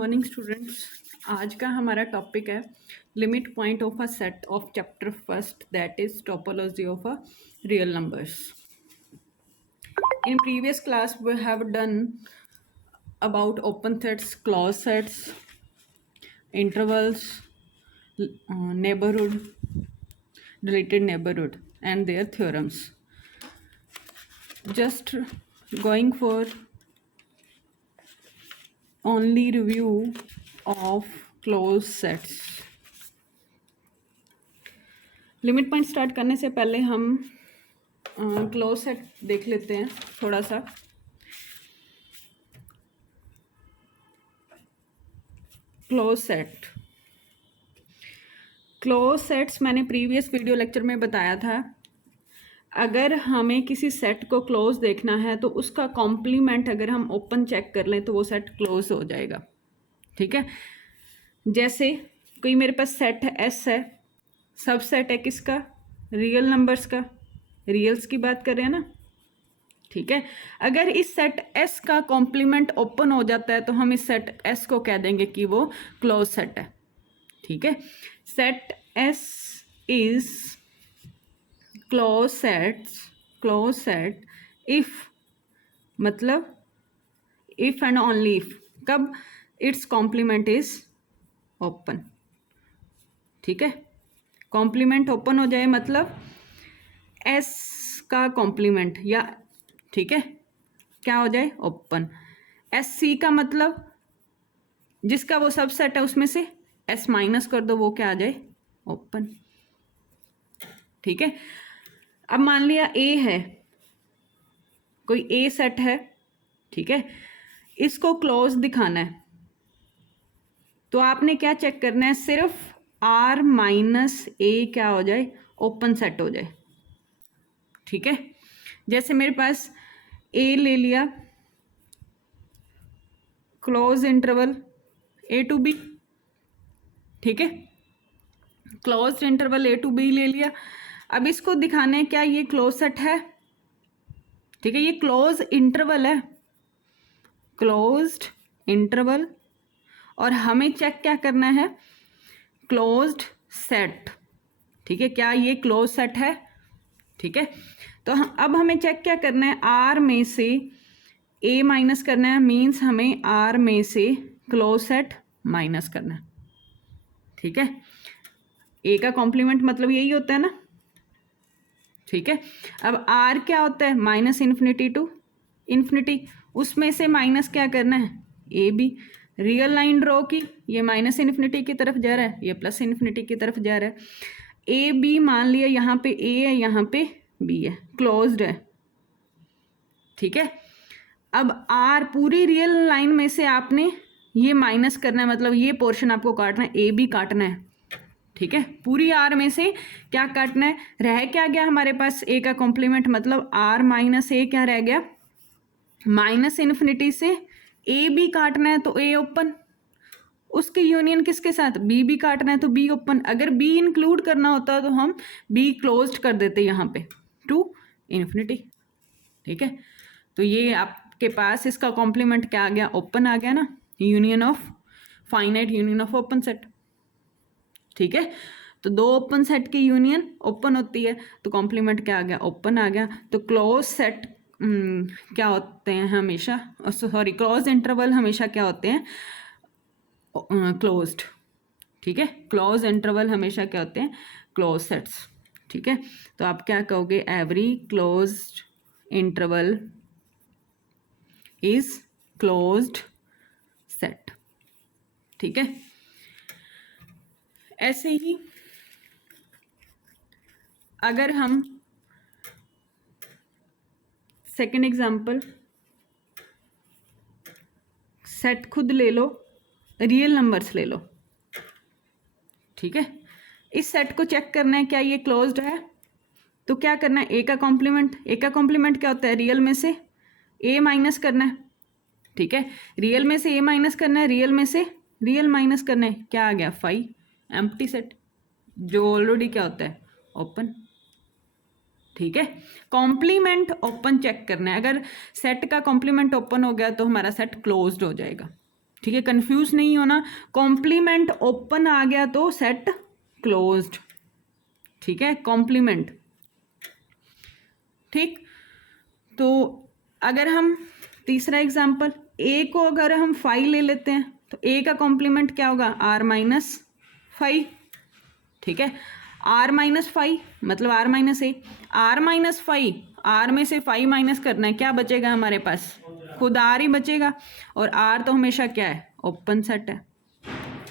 Morning students. आज का हमारा टॉपिक है limit point of a set of chapter first, that is topology of a real numbers. In previous class we have done about open sets, close sets, intervals, neighborhood, deleted neighborhood and their theorems. Just going for only review of closed sets. Limit point start करने से पहले हम close set देख लेते हैं थोड़ा सा। Close sets मैंने प्रीवियस वीडियो लेक्चर में बताया था। अगर हमें किसी सेट को क्लोज देखना है तो उसका कॉम्प्लीमेंट अगर हम ओपन चेक कर लें तो वो सेट क्लोज हो जाएगा। ठीक है, जैसे कोई मेरे पास सेट है एस है, सब सेट है किसका? रियल नंबर्स का, रियल्स की बात कर रहे हैं ना। ठीक है, अगर इस सेट एस का कॉम्प्लीमेंट ओपन हो जाता है तो हम इस सेट एस को कह देंगे कि वो क्लोज सेट है। ठीक है, set S is close set if, मतलब इफ एंड ओनली इफ, कब? Its complement is open. ठीक है, कॉम्प्लीमेंट ओपन हो जाए मतलब एस का कॉम्प्लीमेंट, या ठीक है क्या हो जाए? ओपन। एस सी का मतलब जिसका वो सबसेट है उसमें से एस माइनस कर दो, वो क्या आ जाए? ओपन। ठीक है, अब मान लिया ए है, कोई ए सेट है, ठीक है, इसको क्लोज दिखाना है तो आपने क्या चेक करना है? सिर्फ आर माइनस ए क्या हो जाए? ओपन सेट हो जाए। ठीक है, जैसे मेरे पास ए ले लिया, close interval A to B. ठीक है, close interval A to B ले लिया। अब इसको दिखाना है क्या ये क्लोज सेट है? ठीक है, ये क्लोज इंटरवल है, क्लोज्ड इंटरवल, और हमें चेक क्या करना है? Closed set. ठीक है, क्या ये क्लोज सेट है? ठीक है, तो अब हमें चेक क्या करना है? आर में से ए माइनस करना है, मीन्स हमें आर में से क्लोज सेट माइनस करना है। ठीक है, ए का कॉम्प्लीमेंट मतलब यही होता है ना। ठीक है, अब आर क्या होता है? माइनस इन्फिनिटी टू इन्फिनिटी, उसमें से माइनस क्या करना है? A B. Real line draw की, ये माइनस इन्फिनिटी की तरफ जा रहा है, ये प्लस इन्फिनिटी की तरफ जा रहा है। ए बी मान लिया, यहाँ पे ए है, यहाँ पे बी है, क्लोज्ड है। ठीक है, अब आर पूरी रियल लाइन में से आपने ये माइनस करना है, मतलब ये पोर्शन आपको काटना है, ए बी काटना है। ठीक है, पूरी आर में से क्या काटना है? रह क्या गया हमारे पास? ए का कॉम्प्लीमेंट, मतलब आर माइनस ए क्या रह गया? माइनस इन्फिनिटी से ए बी काटना है तो ए ओपन, उसके यूनियन किसके साथ? बी भी काटना है तो बी ओपन। अगर बी इंक्लूड करना होता तो हम बी क्लोज्ड कर देते यहाँ पे टू इन्फिनिटी। ठीक है, तो ये आपके पास इसका कॉम्प्लीमेंट क्या आ गया? ओपन आ गया ना, union of finite union of open set. ठीक है, तो दो ओपन सेट की यूनियन ओपन होती है तो कॉम्प्लीमेंट क्या आ गया? ओपन आ गया। तो क्लोज सेट क्या होते हैं हमेशा? सॉरी, क्लोज इंटरवल हमेशा क्या होते हैं? क्लोज्ड। ठीक है, क्लोज इंटरवल हमेशा क्या होते हैं? Close sets. ठीक है, तो आप क्या कहोगे? Every closed interval is closed set. ठीक है, ऐसे ही अगर हम सेकेंड एग्जाम्पल, सेट खुद ले लो, रियल नंबर्स ले लो। ठीक है, इस सेट को चेक करना है क्या ये क्लोज्ड है, तो क्या करना है? ए का कॉम्प्लीमेंट, ए का कॉम्प्लीमेंट क्या होता है? रियल में से ए माइनस करना है। ठीक है, रियल में से ए माइनस करना है, रियल में से रियल माइनस करना है, क्या आ गया? 5, एम्प्टी सेट, जो ऑलरेडी क्या होता है? ओपन। ठीक है, कॉम्प्लीमेंट ओपन चेक करना है। अगर सेट का कॉम्प्लीमेंट ओपन हो गया तो हमारा सेट क्लोज्ड हो जाएगा। ठीक है, कंफ्यूज नहीं होना। कॉम्प्लीमेंट ओपन आ गया तो सेट क्लोज्ड, ठीक है, कॉम्प्लीमेंट। ठीक, तो अगर हम तीसरा एग्जाम्पल ए को अगर हम 5 ले लेते हैं तो ए का कॉम्प्लीमेंट क्या होगा, आर माइनस 5, ठीक है, आर माइनस 5 मतलब R minus A, R minus 5, R में से 5 माइनस करना है, क्या बचेगा हमारे पास, खुद आर ही बचेगा, और आर तो हमेशा क्या है, ओपन सेट है,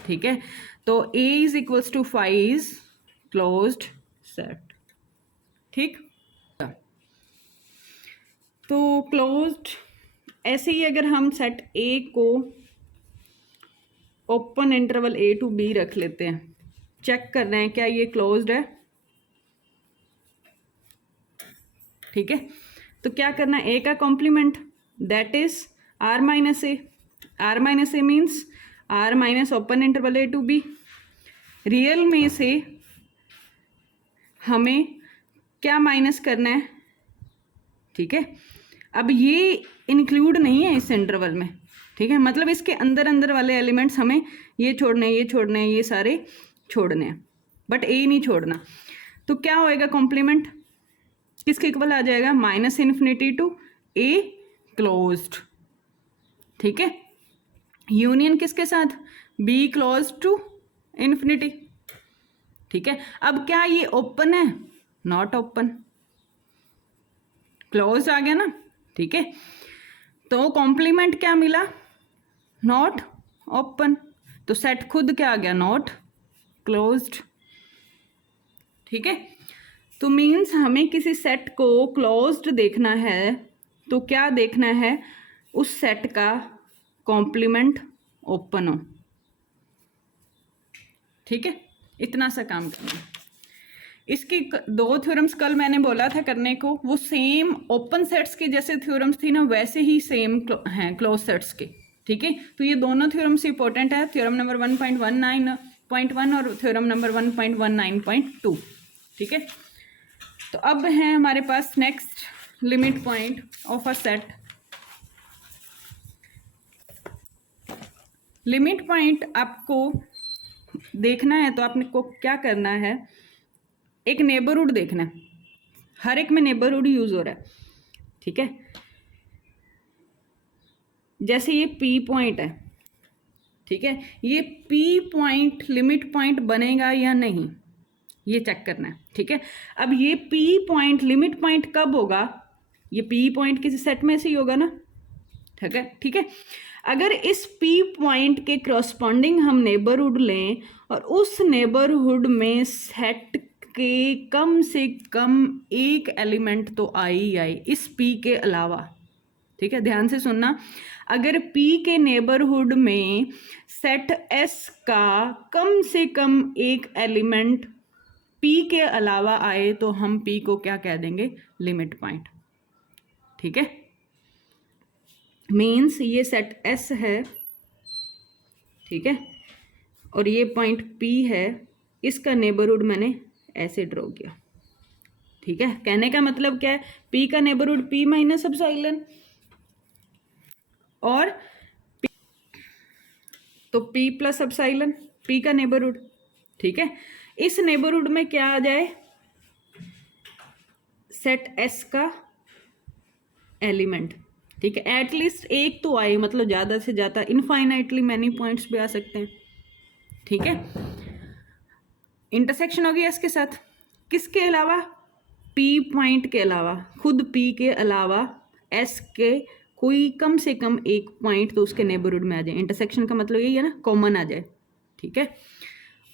ठीक है। तो A is equals to 5 is closed set, ठीक। तो क्लोज्ड, ऐसे ही अगर हम सेट ए को open interval A to B रख लेते हैं, चेक कर रहे हैं क्या ये क्लोज्ड है, ठीक है। तो क्या करना है, ए का complement that is R minus A, R minus A means R minus open interval A to B, real में से हमें क्या माइनस करना है, ठीक है। अब ये इंक्लूड नहीं है इस इंटरवल में, ठीक है, मतलब इसके अंदर अंदर वाले एलिमेंट्स हमें ये छोड़ने हैं, ये छोड़ने हैं, ये सारे छोड़ने हैं, बट ए नहीं छोड़ना। तो क्या होएगा, कॉम्प्लीमेंट किसके इक्वल आ जाएगा, minus infinity to A closed, ठीक है, यूनियन किसके साथ, बी क्लोज टू इन्फिनिटी, ठीक है। अब क्या ये ओपन है, नॉट ओपन, क्लोज आ गया ना, ठीक है। तो कॉम्प्लीमेंट क्या मिला, नॉट ओपन, तो सेट खुद क्या आ गया, नॉट क्लोज्ड, ठीक है। तो मीन्स हमें किसी सेट को क्लोज्ड देखना है तो क्या देखना है, उस सेट का कॉम्प्लीमेंट ओपन हो, ठीक है, इतना सा काम करना है। इसकी 2 थ्योरम्स कल मैंने बोला था करने को, वो सेम ओपन सेट्स के जैसे थ्योरम्स थी ना, वैसे ही सेम हैं क्लोज सेट्स के, ठीक है। तो ये दोनों थ्योरम्स इंपॉर्टेंट है, थ्योरम नंबर 1.19.1 और थ्योरम नंबर 1.19.2, ठीक है। तो अब है हमारे पास next limit point of a set. Limit point आपको देखना है तो आपने को क्या करना है, एक नेबरहुड देखना है, हर एक में नेबरहुड यूज हो रहा है, ठीक है। जैसे ये पी पॉइंट है, ठीक है, ये पी पॉइंट लिमिट पॉइंट बनेगा या नहीं, ये चेक करना है, ठीक है। अब ये पी पॉइंट लिमिट पॉइंट कब होगा, ये पी पॉइंट किसी सेट में से ही होगा ना, ठीक है, ठीक है। अगर इस पी पॉइंट के क्रॉसपॉन्डिंग हम नेबरहुड लें और उस नेबरहुड में सेट के कम से कम एक एलिमेंट तो आई आई इस पी के अलावा, ठीक है, ध्यान से सुनना, अगर पी के नेबरहुड में सेट एस का कम से कम एक एलिमेंट पी के अलावा आए तो हम पी को क्या कह देंगे, लिमिट पॉइंट, ठीक है। मीन्स ये सेट एस है, ठीक है, और ये पॉइंट पी है, इसका नेबरहुड मैंने ऐसे ड्रॉ किया, ठीक है। कहने का मतलब क्या है, पी का नेबरहुड पी माइनस एप्सिलॉन और P, तो पी प्लस एप्सिलॉन पी का नेबरहुड, ठीक है। इस नेबरहुड में क्या आ जाए, सेट एस का एलिमेंट, ठीक है, एटलीस्ट एक तो आए, मतलब ज़्यादा से ज़्यादा इनफाइनाइटली मैनी पॉइंट्स भी आ सकते हैं, ठीक है। इंटरसेक्शन होगी एस के साथ, किसके अलावा, पी पॉइंट के अलावा, खुद पी के अलावा एस के कोई कम से कम एक पॉइंट तो उसके नेबरहुड में आ जाए। इंटरसेक्शन का मतलब यही है ना, कॉमन आ जाए, ठीक है।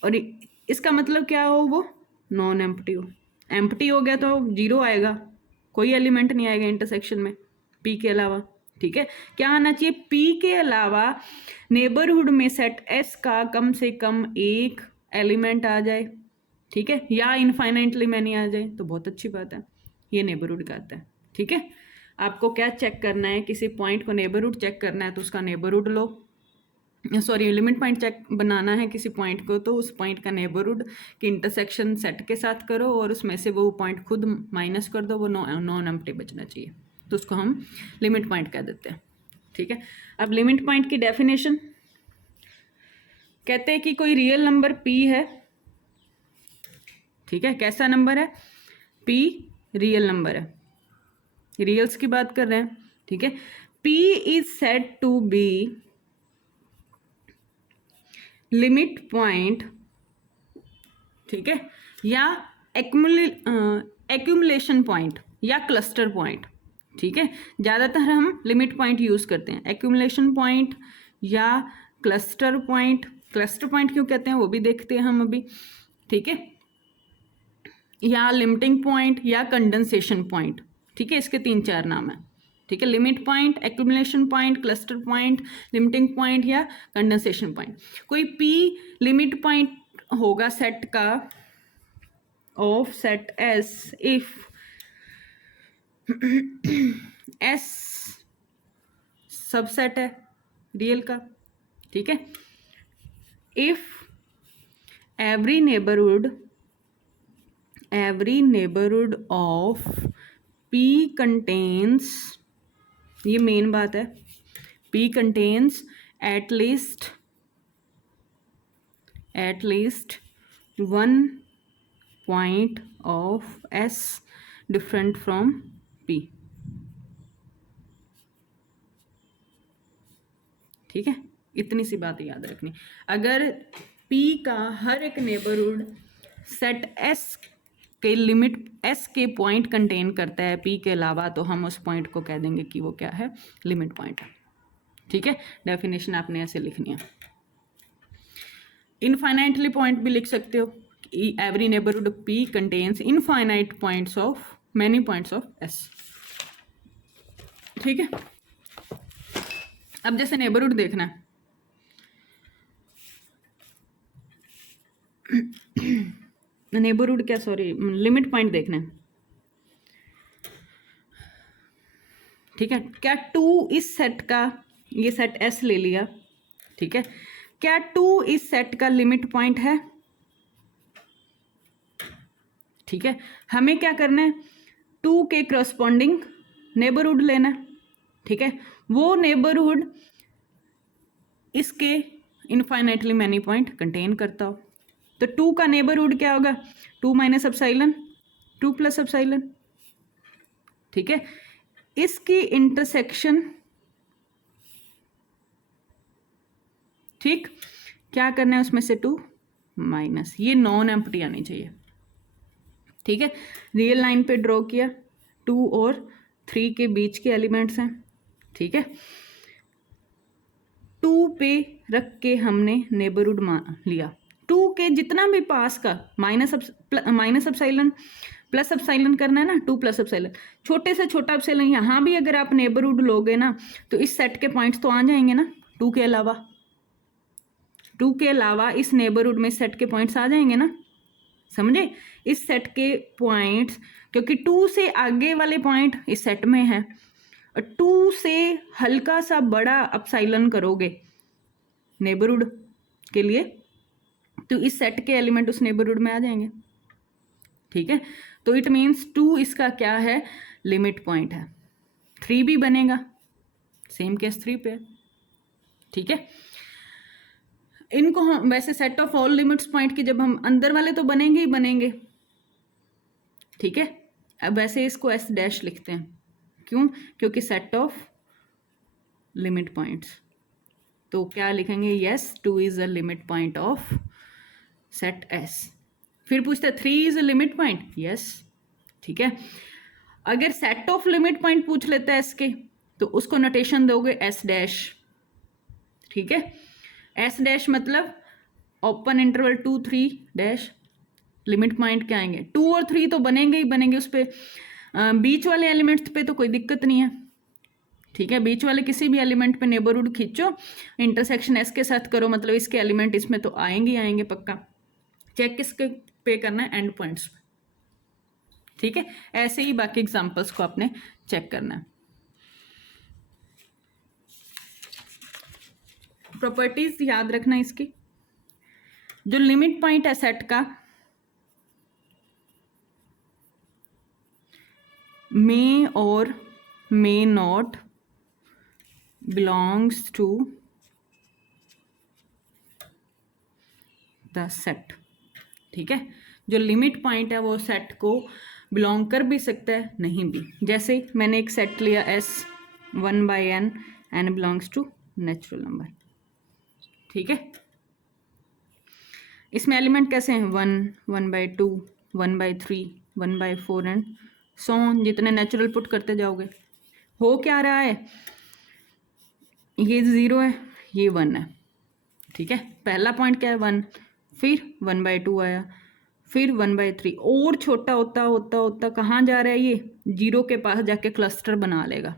और इसका मतलब क्या हो, वो नॉन एम्प्टी हो, एम्प्टी हो गया तो 0 आएगा, कोई एलिमेंट नहीं आएगा इंटरसेक्शन में पी के अलावा, ठीक है। क्या आना चाहिए, पी के अलावा नेबरहुड में सेट एस का कम से कम एक एलिमेंट आ जाए, ठीक है, या इनफाइनाइटली मैनी आ जाए तो बहुत अच्छी बात है, ये नेबरहुड का आता है, ठीक है। आपको क्या चेक करना है, किसी पॉइंट को नेबरहुड चेक करना है तो उसका नेबरहुड लो, सॉरी लिमिट पॉइंट चेक बनाना है किसी पॉइंट को तो उस पॉइंट का नेबरहुड की इंटरसेक्शन सेट के साथ करो और उसमें से वो पॉइंट खुद माइनस कर दो, वो नॉन एम्प्टी बचना चाहिए, तो उसको हम लिमिट पॉइंट कह देते हैं, ठीक है। अब लिमिट पॉइंट की डेफिनेशन, कहते हैं कि कोई रियल नंबर p है, ठीक है, कैसा नंबर है, p रियल नंबर है, रियल्स की बात कर रहे हैं, ठीक है। p is said to be limit point, ठीक है, या एक्यूमुलेशन पॉइंट या क्लस्टर पॉइंट, ठीक है। ज़्यादातर हम लिमिट पॉइंट यूज़ करते हैं, एक्यूमुलेशन पॉइंट या क्लस्टर पॉइंट। क्लस्टर पॉइंट क्यों कहते हैं वो भी देखते हैं हम अभी, ठीक है, या लिमिटिंग पॉइंट या कंडेंसेशन पॉइंट, ठीक है, इसके 3-4 नाम हैं, ठीक है। Limit point, accumulation point, cluster point, limiting point या कंडेंसेशन पॉइंट। कोई p लिमिट पॉइंट होगा सेट का of set S if S subset है रियल का, ठीक है। If every neighbourhood of P contains, ये मेन बात है, P contains at least one point of S different from P, ठीक है। इतनी सी बात याद रखनी, अगर P का हर एक नेबरहुड सेट S के लिमिट S के पॉइंट कंटेन करता है P के अलावा, तो हम उस पॉइंट को कह देंगे कि वो क्या है, लिमिट पॉइंट है, ठीक है। डेफिनेशन आपने ऐसे लिखनी है। इनफाइनाइटली पॉइंट भी लिख सकते हो, every neighbourhood P contains infinite points of many points of S, ठीक है। अब जैसे नेबरहुड देखना है, नेबरहुड क्या, सॉरी, लिमिट पॉइंट देखना है, ठीक है। क्या 2 इस सेट का, ये सेट S ले लिया, ठीक है, क्या 2 इस सेट का लिमिट पॉइंट है, ठीक है। हमें क्या करना है, 2 के करस्पॉन्डिंग नेबरहुड लेना है, ठीक है। वो नेबरहुड इसके इनफाइनाइटली मैनी पॉइंट कंटेन करता हो, तो 2 का नेबरहुड क्या होगा, 2 माइनस एप्सिलॉन, 2 प्लस एप्सिलॉन, ठीक है। इसकी इंटरसेक्शन, ठीक, क्या करना है उसमें से 2 माइनस, ये नॉन एम्प्टी आनी चाहिए, ठीक है। रियल लाइन पे ड्रॉ किया, 2 और 3 के बीच के एलिमेंट्स हैं, ठीक है। 2 पे रख के हमने नेबरहुड लिया, 2 के जितना भी पास का माइनस एप्सिलॉन प्लस एप्सिलॉन करना है ना, 2 प्लस एप्सिलॉन, छोटे से छोटा एप्सिलॉन, यहाँ भी अगर आप नेबरहुड लोगे ना तो इस सेट के पॉइंट्स तो आ जाएंगे ना, 2 के अलावा इस नेबरहुड में सेट के पॉइंट्स आ जाएंगे ना, समझे, इस सेट के पॉइंट्स, क्योंकि 2 से आगे वाले पॉइंट इस सेट में है, 2 से हल्का सा बड़ा एप्सिलॉन करोगे नेबरहुड के लिए तो इस सेट के एलिमेंट उस नेबरहुड में आ जाएंगे, ठीक है। तो इट मीन्स 2 इसका क्या है, लिमिट पॉइंट है। 3 भी बनेगा, सेम केस 3 पे, ठीक है। इनको हम वैसे set of all limits point की जब हम अंदर वाले तो बनेंगे ही बनेंगे, ठीक है। अब वैसे इसको S डैश लिखते हैं, क्यों, क्योंकि सेट ऑफ लिमिट पॉइंट्स, तो क्या लिखेंगे, yes 2 is a limit point of set S। फिर पूछते हैं 3 is a limit point, yes, ठीक है। अगर सेट ऑफ लिमिट पॉइंट पूछ लेता है S के तो उसको नोटेशन दोगे S डैश, ठीक है। S डैश मतलब open interval 2 3 dash, limit point क्या आएंगे, 2 और 3 तो बनेंगे ही बनेंगे, उस पर बीच वाले एलिमेंट्स पे तो कोई दिक्कत नहीं है, ठीक है। बीच वाले किसी भी एलिमेंट पे नेबरहुड खींचो, इंटरसेक्शन S के साथ करो, मतलब इसके एलिमेंट इसमें तो आएंगे ही आएंगे पक्का। चेक किसके पे करना है, एंड पॉइंट्स पे, ठीक है। ऐसे ही बाकी एग्जांपल्स को आपने चेक करना है। प्रॉपर्टीज याद रखना इसकी, जो लिमिट पॉइंट है सेट का, मे और may not belongs to the set. ठीक है, जो लिमिट पॉइंट है वो सेट को बिलोंग कर भी सकता है, नहीं भी। जैसे मैंने एक सेट लिया S 1/n, n belongs to natural number. ठीक है, इसमें एलिमेंट कैसे हैं 1, 1/2, 1/3, 1/4 एंड सो ऑन। जितने नेचुरल पुट करते जाओगे हो क्या रहा है, ये 0 है, ये 1 है। ठीक है, पहला पॉइंट क्या है 1, फिर 1/2 आया, फिर 1/3, और छोटा होता होता होता कहाँ जा रहा है, ये 0 के पास जाके क्लस्टर बना लेगा।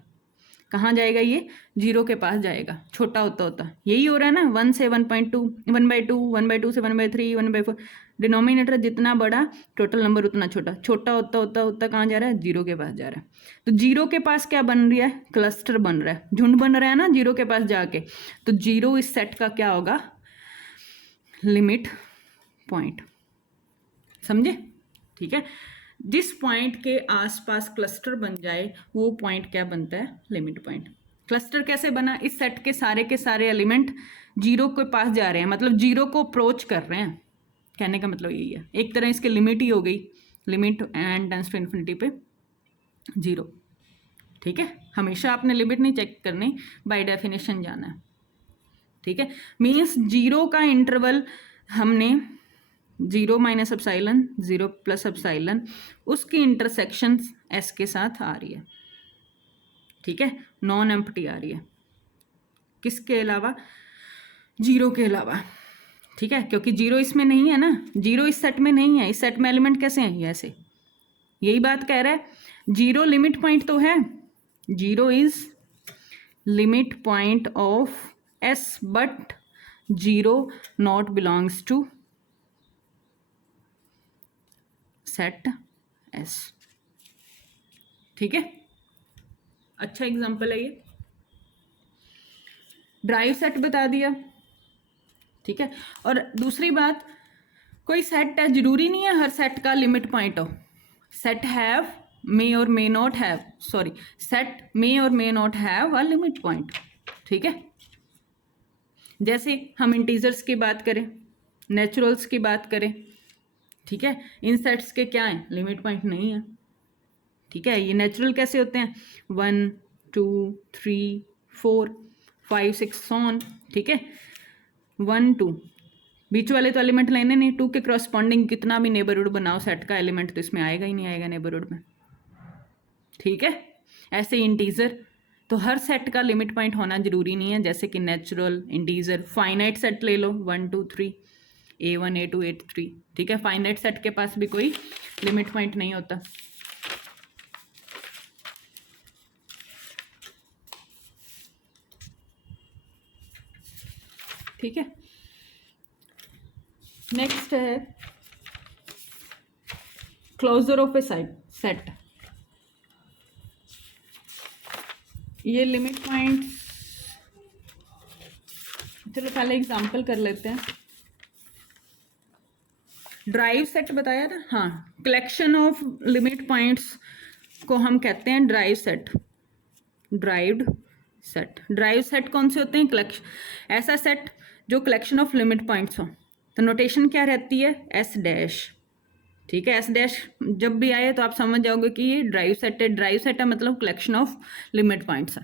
कहाँ जाएगा, ये 0 के पास जाएगा, छोटा होता होता। यही हो रहा है ना, 1 से 1.2, 1/2, 1/2 से 1/3, 1/4। डिनोमिनेटर जितना बड़ा टोटल नंबर उतना छोटा, छोटा होता होता होता कहाँ जा रहा है, 0 के पास जा रहा है। तो 0 के पास क्या बन रहा है, क्लस्टर बन रहा है, झुंड बन रहा है ना 0 के पास जाके। तो 0 इस सेट का क्या होगा, लिमिट पॉइंट। समझे? ठीक है, जिस पॉइंट के आसपास क्लस्टर बन जाए वो पॉइंट क्या बनता है, लिमिट पॉइंट। क्लस्टर कैसे बना, इस सेट के सारे एलिमेंट 0 के पास जा रहे हैं, मतलब 0 को अप्रोच कर रहे हैं। कहने का मतलब यही है, एक तरह इसकी लिमिट ही हो गई, limit and tends to infinity पे 0। ठीक है, हमेशा आपने लिमिट नहीं चेक करनी, बाय डेफिनेशन जाना है। ठीक है, मीन्स 0 का इंटरवल हमने 0 माइनस एप्सिलॉन, 0 प्लस एप्सिलॉन, उसकी इंटरसेक्शन S के साथ आ रही है। ठीक है, नॉन एम्प्टी आ रही है, किसके अलावा, 0 के अलावा। ठीक है, क्योंकि 0 इसमें नहीं है ना, 0 इस सेट में नहीं है। इस सेट में एलिमेंट कैसे हैं, ये ऐसे। यही बात कह रहा है, 0 लिमिट पॉइंट तो है, 0 is limit point of S, but 0 not belongs to set S। ठीक है, अच्छा एग्जांपल है ये, ड्राइव सेट बता दिया। ठीक है, और दूसरी बात, कोई सेट है, जरूरी नहीं है हर सेट का लिमिट पॉइंट हो। सेट हैव मे और may not have, sorry, set may और may not have a limit point. ठीक है, जैसे हम इंटीजर्स की बात करें, नेचुरल्स की बात करें, ठीक है, इन सेट्स के क्या हैं, लिमिट पॉइंट नहीं है। ठीक है, ये नेचुरल कैसे होते हैं, 1, 2, 3, 4, 5, 6 ऑन। ठीक है, 1, 2, बीच वाले तो एलिमेंट लेने नहीं, 2 के क्रॉसपॉन्डिंग कितना भी नेबरहुड बनाओ सेट का, एलिमेंट तो इसमें आएगा ही नहीं आएगा नेबरहुड में। ठीक है, ऐसे इंटीजर, तो हर सेट का लिमिट पॉइंट होना जरूरी नहीं है। जैसे कि नेचुरल, इंटीजर, फाइनाइट सेट ले लो, 1, 2, 3, A1, A2, A3। ठीक है, फाइनाइट सेट के पास भी कोई लिमिट पॉइंट नहीं होता। ठीक है, नेक्स्ट है क्लोजर ऑफ ए सेट। ये लिमिट पॉइंट, चलो पहले एग्जांपल कर लेते हैं। ड्राइव सेट बताया ना, हाँ, कलेक्शन ऑफ लिमिट पॉइंट्स को हम कहते हैं drive set, derived set. Derived set कौन से होते हैं, कलेक्शन, ऐसा सेट जो कलेक्शन ऑफ लिमिट पॉइंट्स हो। तो नोटेशन क्या रहती है, S डैश। ठीक है, S डैश जब भी आए तो आप समझ जाओगे कि ये ड्राइव सेट है। ड्राइव सेट है मतलब कलेक्शन ऑफ लिमिट पॉइंट्स है।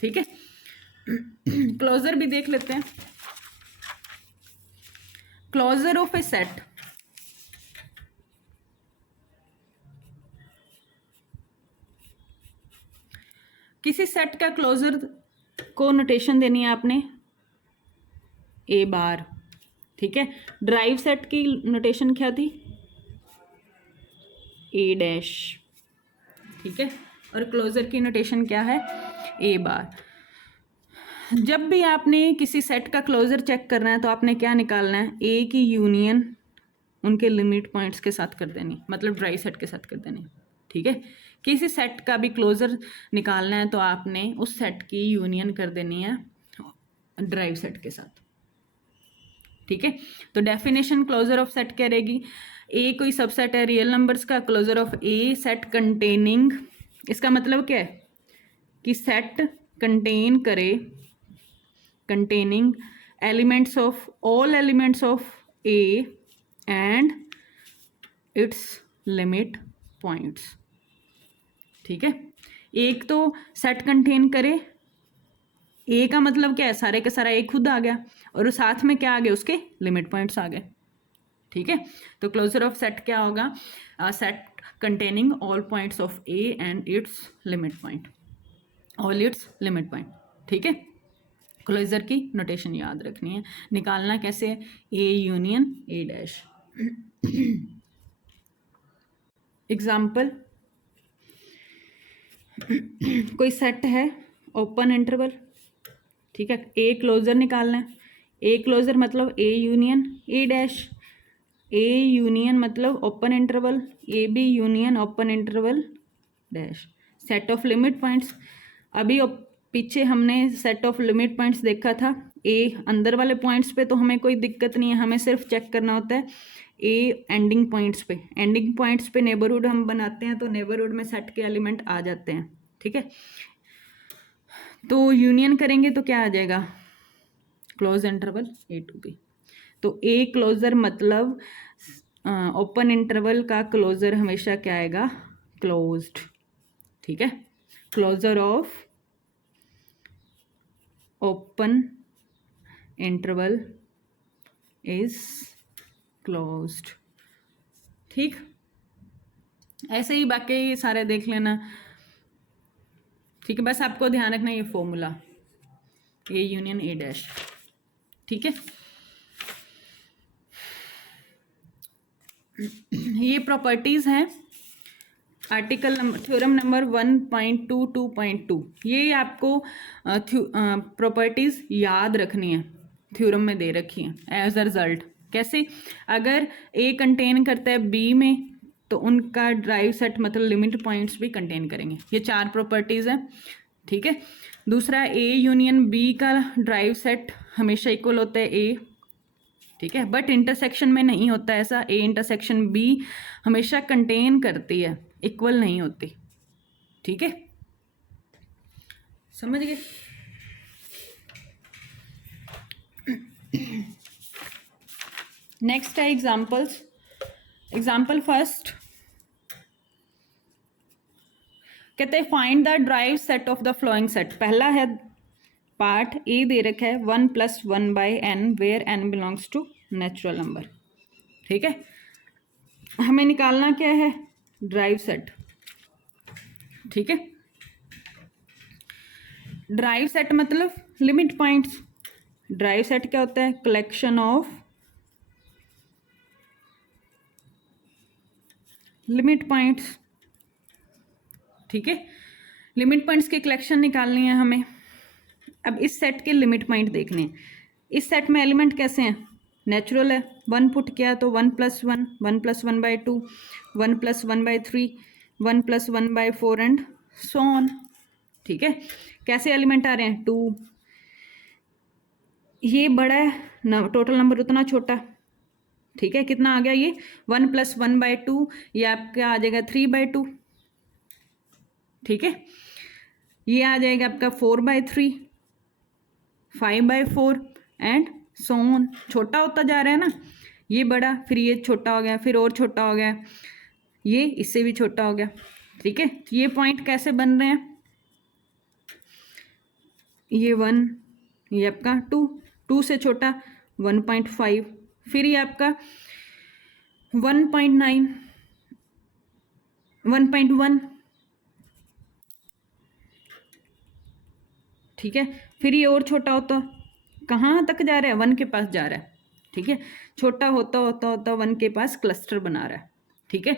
ठीक है, क्लोजर भी देख लेते हैं। क्लोजर ऑफ ए सेट, किसी सेट का क्लोजर को नोटेशन देनी है आपने A बार। ठीक है, ड्राइव सेट की नोटेशन क्या थी, A डैश। ठीक है, और क्लोजर की नोटेशन क्या है, A बार। जब भी आपने किसी सेट का क्लोजर चेक करना है तो आपने क्या निकालना है, A की यूनियन उनके लिमिट पॉइंट्स के साथ कर देनी, मतलब ड्राइव सेट के साथ कर देनी। ठीक है, किसी सेट का भी क्लोजर निकालना है तो आपने उस सेट की यूनियन कर देनी है ड्राइव सेट के साथ। ठीक है, तो डेफिनेशन क्लोजर ऑफ सेट क्या रहेगी, ए कोई सबसेट है रियल नंबर्स का, closure of A set containing, इसका मतलब क्या है कि सेट कंटेन करे, containing elements of, all elements of A and its limit points. ठीक है, एक तो सेट कंटेन करे, ए का मतलब क्या है, सारे का सारा ए खुद आ गया और साथ में क्या आ गए, उसके लिमिट पॉइंट्स आ गए। ठीक है, तो क्लोजर ऑफ सेट क्या होगा, set containing all points of A and its limit point, all it's limit point. ठीक है, क्लोजर की नोटेशन याद रखनी है। निकालना कैसे, A union A dash. Example, कोई सेट है ओपन इंटरवल, ठीक है, ए क्लोजर निकालना है। ए क्लोजर मतलब A union A dash, A union मतलब open interval A B union open interval dash, set of limit points. अभी पीछे हमने सेट ऑफ लिमिट पॉइंट्स देखा था, ए अंदर वाले पॉइंट्स पे तो हमें कोई दिक्कत नहीं है, हमें सिर्फ चेक करना होता है ए एंडिंग पॉइंट्स पे। एंडिंग पॉइंट्स पे नेबरहुड हम बनाते हैं, तो नेबरहुड में सेट के एलिमेंट आ जाते हैं। ठीक है, तो यूनियन करेंगे तो क्या आ जाएगा, close interval A to B. तो ए क्लोजर मतलब ओपन इंटरवल का क्लोजर हमेशा क्या आएगा, क्लोज्ड। ठीक है, closure of open interval is closed. ठीक, ऐसे ही बाकी सारे देख लेना। ठीक है, बस आपको ध्यान रखना ये formula, A union A dash. ठीक है, ये प्रॉपर्टीज हैं आर्टिकल नंबर, थ्योरम नंबर 1.22.2। ये आपको प्रॉपर्टीज याद रखनी है, थ्योरम में दे रखी है एज अ रिजल्ट। कैसे, अगर ए कंटेन करता है बी में तो उनका ड्राइव सेट मतलब लिमिट पॉइंट्स भी कंटेन करेंगे। ये चार प्रॉपर्टीज हैं। ठीक है, दूसरा ए यूनियन बी का ड्राइव सेट हमेशा इक्वल होता है ए। ठीक है, बट इंटरसेक्शन में नहीं होता ऐसा, ए इंटरसेक्शन बी हमेशा कंटेन करती है, इक्वल नहीं होती। ठीक है, समझ गए। नेक्स्ट है एग्जाम्पल्स। एग्जाम्पल फर्स्ट कहते हैं find the drive set of the flowing set. पहला है पार्ट, ए दे रखा है 1 + 1/n where n belongs to natural number. ठीक है, हमें निकालना क्या है, ड्राइव सेट। ठीक है, ड्राइव सेट मतलब लिमिट पॉइंट्स। ड्राइव सेट क्या होता है, कलेक्शन ऑफ लिमिट पॉइंट्स। ठीक है, लिमिट पॉइंट्स की कलेक्शन निकालनी है हमें। अब इस सेट के लिमिट पॉइंट देखने हैं। इस सेट में एलिमेंट कैसे हैं, नेचुरल है, 1 पुट किया तो 1 + 1, 1 + 1/2, 1 + 1/3, 1 + 1/4 एंड सो ऑन। ठीक है, कैसे एलिमेंट आ रहे हैं, 2। ये बड़ा है टोटल नंबर उतना छोटा। ठीक है, कितना आ गया ये 1 + 1/2, ये आपका आ जाएगा 3/2। ठीक है, ये आ जाएगा आपका 4/3, 5/4 एंड सो ऑन। छोटा होता जा रहा है ना, ये बड़ा, फिर ये छोटा हो गया, फिर और छोटा हो गया, ये इससे भी छोटा हो गया। ठीक है, ये पॉइंट कैसे बन रहे हैं, ये 1, ये आपका 2, 2 से छोटा 1.5, फिर ये आपका 1.9, 1.1। ठीक है, फिर ये और छोटा होता, कहाँ तक जा रहा है, 1 के पास जा रहा है। ठीक है, छोटा होता होता होता 1 के पास क्लस्टर बना रहा है। ठीक है,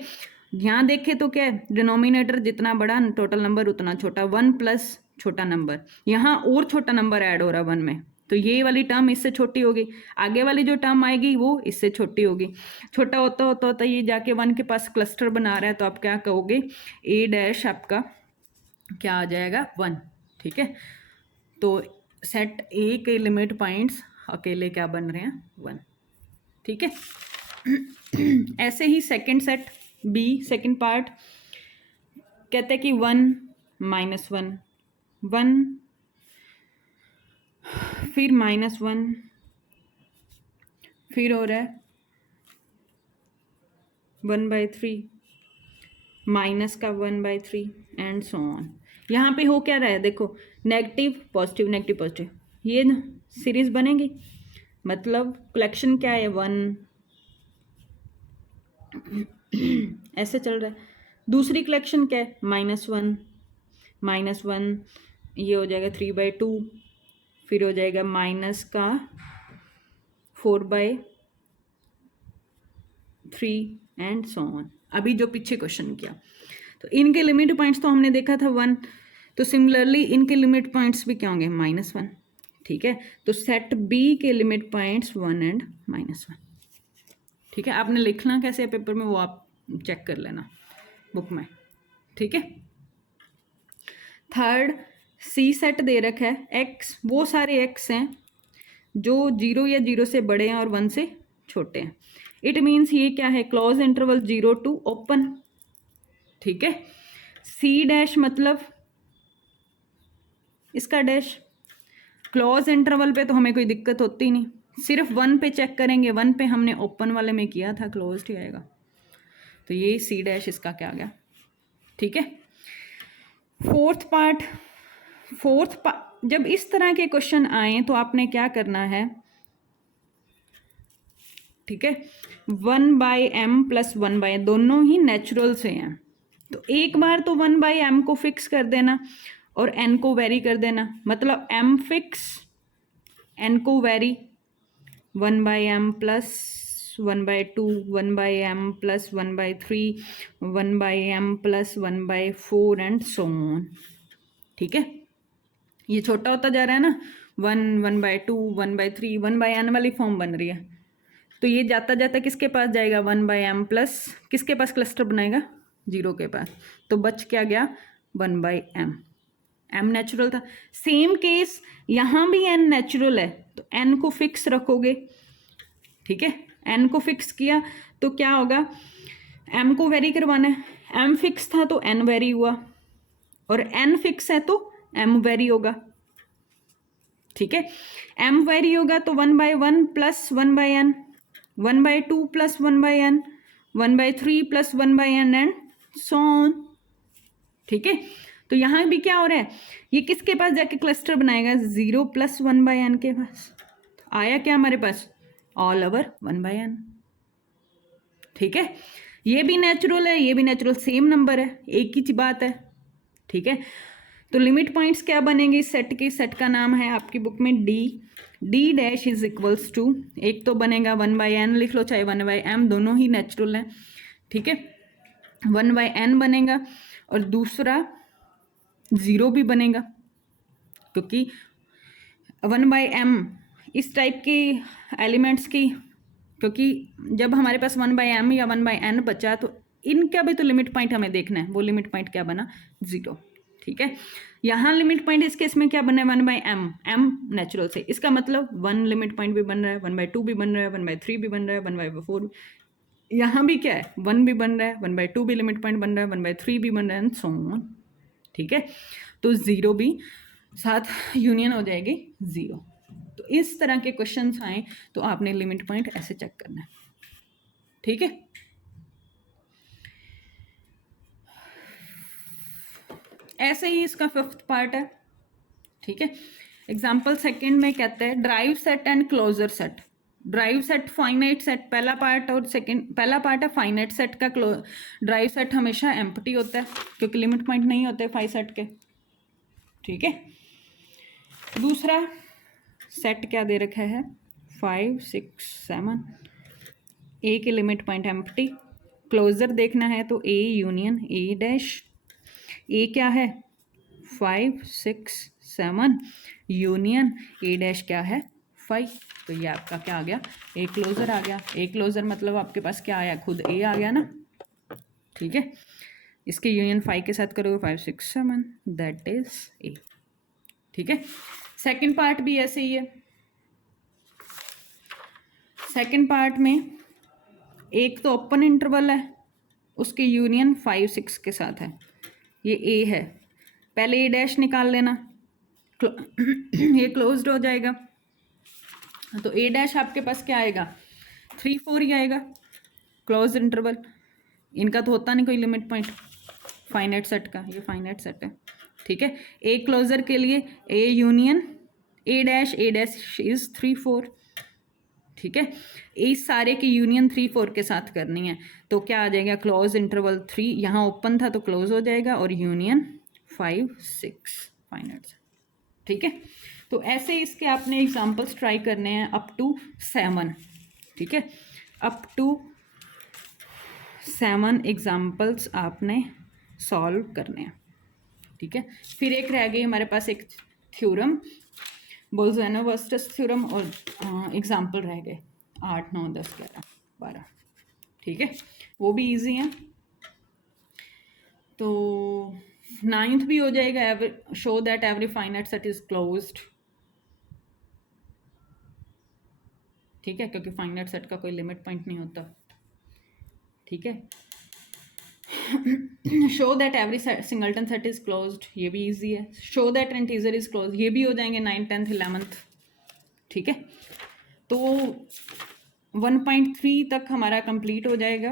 यहाँ देखें तो क्या है, डिनोमिनेटर जितना बड़ा टोटल नंबर उतना छोटा, 1 प्लस छोटा नंबर, यहाँ और छोटा नंबर ऐड हो रहा है 1 में, तो ये वाली टर्म इससे छोटी होगी, आगे वाली जो टर्म आएगी वो इससे छोटी होगी। छोटा होता होता होता ये जाके 1 के पास क्लस्टर बना रहा है, तो आप क्या कहोगे, ए डैश आपका क्या आ जाएगा, 1। ठीक है, तो सेट ए के लिमिट पॉइंट्स अकेले क्या बन रहे हैं, 1। ठीक है, ऐसे ही second set B, second part कहते हैं कि 1 - 1, 1 फिर -1, फिर हो रहा है 1/3 माइनस का 1/3 एंड सो ऑन। यहाँ पे हो क्या रहा है देखो, नेगेटिव पॉजिटिव नेगेटिव पॉजिटिव, ये ना सीरीज बनेगी, मतलब कलेक्शन क्या है 1 ऐसे चल रहा है। दूसरी कलेक्शन क्या है -1, ये हो जाएगा 3/2, फिर हो जाएगा माइनस का 4/3 एंड सो ऑन। अभी जो पीछे क्वेश्चन किया, तो इनके लिमिट पॉइंट्स तो हमने देखा था 1, तो सिमिलरली इनके लिमिट पॉइंट्स भी क्या होंगे -1। ठीक है, तो सेट बी के लिमिट पॉइंट्स 1 एंड -1। ठीक है, आपने लिखना कैसे है पेपर में वो आप चेक कर लेना बुक में। ठीक है, थर्ड सी सेट दे रखा है एक्स, वो सारे एक्स हैं जो 0 या 0 से बड़े हैं और 1 से छोटे हैं। इट मीन्स ये क्या है, क्लोज इंटरवल 0 to ओपन। ठीक है, सी डैश मतलब इसका डैश, क्लोज इंटरवल पे तो हमें कोई दिक्कत होती नहीं, सिर्फ 1 पे चेक करेंगे, 1 पे हमने ओपन वाले में किया था, क्लोज ही आएगा, तो ये सी डैश इसका क्या आ गया। ठीक है, फोर्थ पार्ट, जब इस तरह के क्वेश्चन आए तो आपने क्या करना है, ठीक है, 1/m + 1/n दोनों ही नेचुरल से हैं, तो एक बार तो 1/m को फिक्स कर देना और n को वेरी कर देना, मतलब m फिक्स n को very, 1/m + 1/2, 1/m + 1/3, 1/m + 1/4 and so on. ठीक है, ये छोटा होता जा रहा है ना, 1/2, 1/3, 1/n वाली फॉर्म बन रही है, तो ये जाता जाता किसके पास जाएगा, 1/m प्लस किसके पास क्लस्टर बनाएगा, 0 के पास, तो बच क्या गया 1/m। m नेचुरल था। सेम केस यहाँ भी n नेचुरल है, तो n को फिक्स रखोगे। ठीक है, n को फिक्स किया तो क्या होगा, m को वेरी करवाना है, m फिक्स था तो n वेरी हुआ, और n फिक्स है तो m वेरी होगा। ठीक है, m वेरी होगा तो 1/1 + 1/n, 1/2 + 1/n, 1/3 + 1/n and so on. ठीक है, तो यहाँ भी क्या हो रहा है, ये किसके पास जाके क्लस्टर बनाएगा, 0 + 1/n के पास, तो आया क्या हमारे पास, ऑल ओवर 1/n। ठीक है, ये भी नेचुरल है, ये भी नेचुरल, सेम नंबर है, एक ही बात है। ठीक है, तो लिमिट पॉइंट्स क्या बनेंगे इस सेट के, सेट का नाम है आपकी बुक में D dash is equals to, एक तो बनेगा 1/n लिख लो, चाहे 1/m, दोनों ही नेचुरल हैं। ठीक है, 1/n बनेगा और दूसरा 0 भी बनेगा, क्योंकि 1/m इस टाइप की एलिमेंट्स की, क्योंकि जब हमारे पास 1/m या 1/n बचा तो इनका भी तो लिमिट पॉइंट हमें देखना है, वो लिमिट पॉइंट क्या बना, 0। ठीक है, यहाँ लिमिट पॉइंट इस केस में क्या बना है, 1/m, m नेचुरल से, इसका मतलब 1 लिमिट पॉइंट भी बन रहा है, 1/2 भी बन रहा है, 1/3 भी बन रहा है, 1/4, यहाँ भी क्या है, 1 भी बन रहा है, 1/2 भी लिमिट पॉइंट बन रहा है, 1/3 भी बन रहा है एंड सो ऑन। ठीक है, तो 0 भी साथ यूनियन हो जाएगी 0। तो इस तरह के क्वेश्चंस आए तो आपने लिमिट पॉइंट ऐसे चेक करना है। ठीक है, ऐसे ही इसका 5th पार्ट है। ठीक है, एग्जाम्पल सेकंड में कहता है derived set and closure set. Derived set finite set पहला पार्ट, और सेकंड पहला पार्ट है फाइनाइट सेट का, ड्राइव सेट हमेशा एम्प्टी होता है क्योंकि लिमिट पॉइंट नहीं होते फाइ सेट के। ठीक है, दूसरा सेट क्या दे रखा है, 5 6 7, ए के लिमिट पॉइंट एम्प्टी, क्लोजर देखना है तो ए यूनियन ए डैश, ए क्या है 5 6 7 यूनियन ए डैश क्या है 5, तो ये आपका क्या आ गया, ए क्लोजर आ गया। ए क्लोजर मतलब आपके पास क्या आया, खुद ए आ गया ना। ठीक है, इसके यूनियन 5 के साथ करोगे 5 6 7, दैट इज ए। ठीक है, सेकंड पार्ट भी ऐसे ही है। सेकंड पार्ट में एक तो ओपन इंटरवल है, उसके यूनियन 5 6 के साथ है, ये ए है, पहले ए डैश निकाल लेना, ये क्लोज्ड हो जाएगा, तो ए डैश आपके पास क्या आएगा, 3 4 ही आएगा, क्लोज इंटरवल। इनका तो होता नहीं कोई लिमिट पॉइंट फाइनाइट सेट का, ये फाइनाइट सेट है, ठीक है। ए क्लोजर के लिए ए यूनियन ए डैश इज 3 4, ठीक है। इस सारे की यूनियन 3 4 के साथ करनी है, तो क्या आ जाएगा, क्लोज इंटरवल 3, यहाँ ओपन था तो क्लोज हो जाएगा, और यूनियन 5 6 फाइनाइट, ठीक है। तो ऐसे इसके आपने एग्जांपल्स ट्राई करने हैं अप टू 7, ठीक है। अप टू 7 एग्जांपल्स आपने सॉल्व करने हैं, ठीक है। फिर एक रह गई हमारे पास एक थ्योरम, बोल्ज़नो-वर्स्टस थ्योरम, और एग्जांपल रह गए 8 9 10 11 12, ठीक है। वो भी इजी हैं। तो 9th भी हो जाएगा, show that every finite set is closed, ठीक है, क्योंकि फाइनाइट सेट का कोई लिमिट पॉइंट नहीं होता, ठीक है। Show that every singleton set is closed, ये भी इजी है। Show that N integer is closed, ये भी हो जाएंगे 9th 10th 11th, ठीक है। तो 1.3 तक हमारा कंप्लीट हो जाएगा।